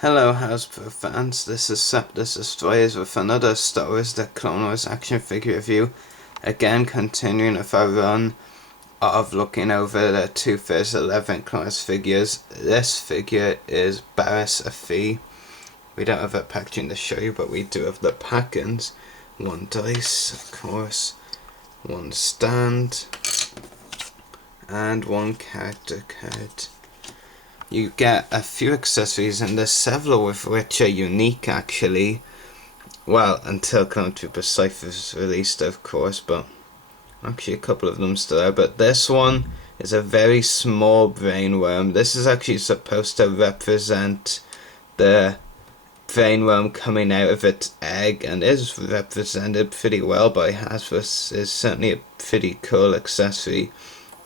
Hello Hasbro fans, this is Destroyers with another Star Wars The Clone Wars action figure review. Again, continuing with our run of looking over the 2011 Clone Wars figures. This figure is Barriss Offee. We don't have a packaging to show you, but we do have the packings. One dice, of course, one stand, and one character card. You get a few accessories, and there's several of which are unique actually. Well, until Clone Trooper Cypher's released, of course, but actually a couple of them still are. But this one is a very small brain worm. This is actually supposed to represent the brain worm coming out of its egg, and is represented pretty well by Hasbro. Is certainly a pretty cool accessory,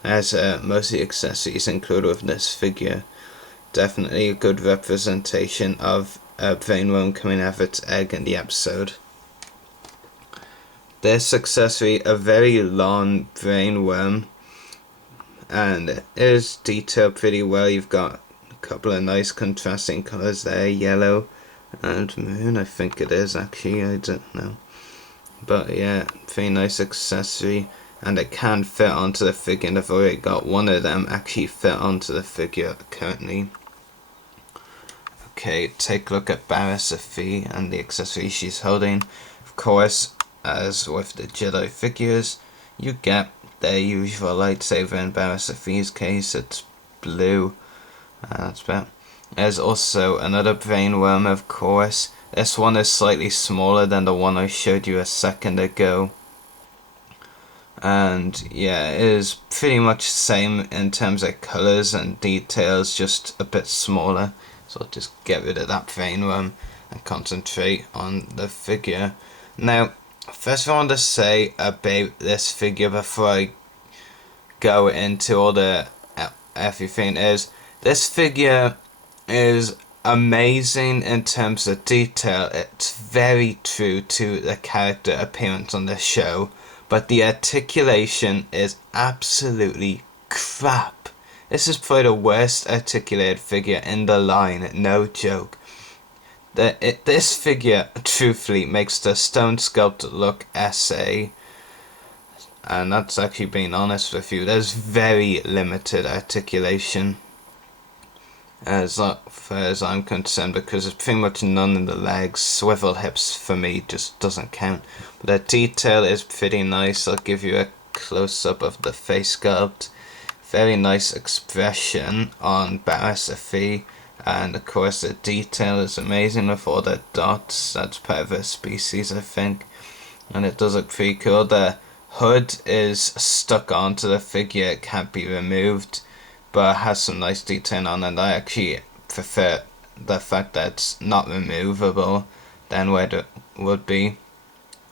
as most of the accessories included with this figure. Definitely a good representation of a brain worm coming out of its egg in the episode. This accessory, a very long brain worm, and it is detailed pretty well. You've got a couple of nice contrasting colours there, yellow and maroon, I think it is actually, I don't know. But yeah, very nice accessory, and it can fit onto the figure, and I've already got one of them actually fit onto the figure currently. Okay, take a look at Barriss Offee and the accessories she's holding. Of course, as with the Jedi figures, you get their usual lightsaber. In Barriss Offee's case, it's blue. That's better. There's also another brain worm, of course. This one is slightly smaller than the one I showed you a second ago. And yeah, it is pretty much the same in terms of colours and details, just a bit smaller. So I'll just get rid of that brain worm and concentrate on the figure. Now, first I want to say about this figure before I go into all the everything is, this figure is amazing in terms of detail. It's very true to the character appearance on the show, but the articulation is absolutely crap. This is probably the worst articulated figure in the line, no joke. This figure, truthfully, makes the stone sculpt look SA, and that's actually being honest with you. There's very limited articulation, as far as I'm concerned, because there's pretty much none in the legs. Swivel hips for me just doesn't count. But the detail is pretty nice. I'll give you a close-up of the face sculpt. Very nice expression on Barriss Offee, and of course the detail is amazing with all the dots. That's part of a species, I think, and it does look pretty cool. The hood is stuck onto the figure, it can't be removed, but it has some nice detail on it. I actually prefer the fact that it's not removable than what it would be.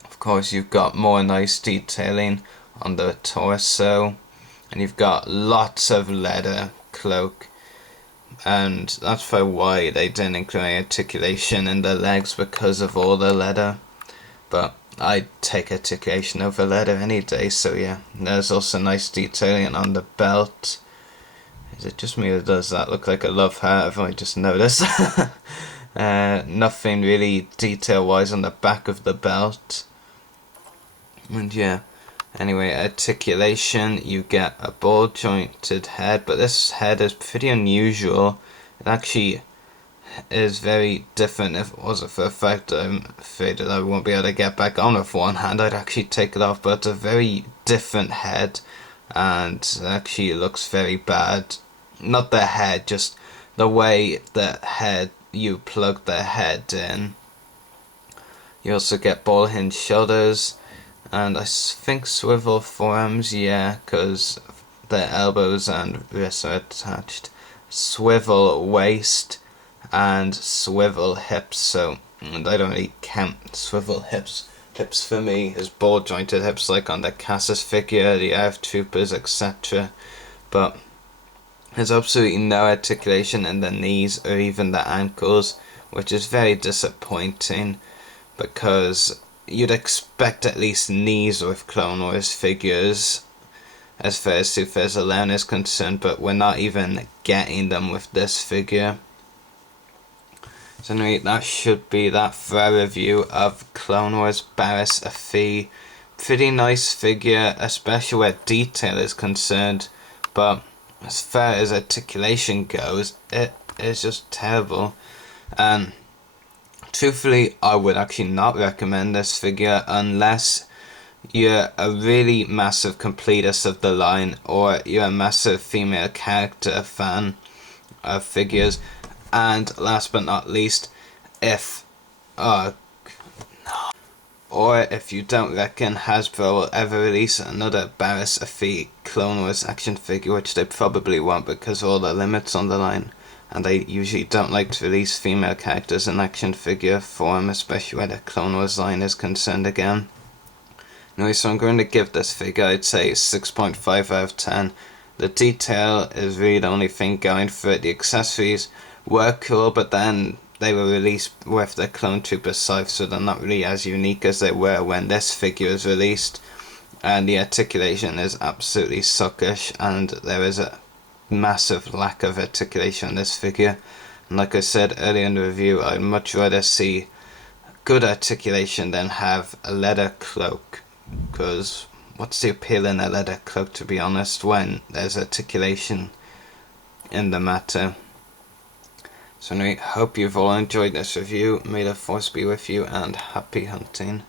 Of course, you've got more nice detailing on the torso, and you've got lots of leather cloak, and that's probably why they didn't include any articulation in the legs, because of all the leather. But I'd take articulation over leather any day, so yeah. There's also nice detailing on the belt. Is it just me that does that look like a love heart? Have I just noticed? Nothing really detail wise on the back of the belt. And yeah. Anyway, articulation, you get a ball jointed head, but this head is pretty unusual. It actually is very different. If it wasn't for the fact that I'm afraid that I won't be able to get back on with one hand, I'd actually take it off, but it's a very different head, and it actually looks very bad. Not the head, just the way the head, you plug the head in. You also get ball hinge shoulders, and I think swivel forearms, yeah, because the elbows and wrists are attached. Swivel waist and swivel hips, so and I don't really count swivel hips. Hips for me is ball jointed hips, like on the Cassis figure, the Earth Troopers, etc. But there's absolutely no articulation in the knees or even the ankles, which is very disappointing, because you'd expect at least knees with Clone Wars figures as far as 2011 is concerned, but we're not even getting them with this figure. So anyway, that should be that for our review of Clone Wars Barriss Offee. Pretty nice figure, especially where detail is concerned, but as far as articulation goes, it is just terrible. And truthfully, I would actually not recommend this figure unless you're a really massive completist of the line, or you're a massive female character fan of figures. And last but not least, if if you don't reckon Hasbro will ever release another Barriss Offee Clone Wars action figure, which they probably won't because of all the limits on the line, and they usually don't like to release female characters in action figure form, especially where the Clone Wars line is concerned again. Anyway, so I'm going to give this figure, I'd say, 6.5 out of 10. The detail is really the only thing going for it. The accessories were cool, but then they were released with the Clone Trooper scythe, so they're not really as unique as they were when this figure was released. And the articulation is absolutely suckish, and there is a massive lack of articulation in this figure. And like I said earlier in the review, I'd much rather see good articulation than have a leather cloak, because what's the appeal in a leather cloak, to be honest, when there's articulation in the matter. So anyway, hope you've all enjoyed this review. May the force be with you, and happy hunting.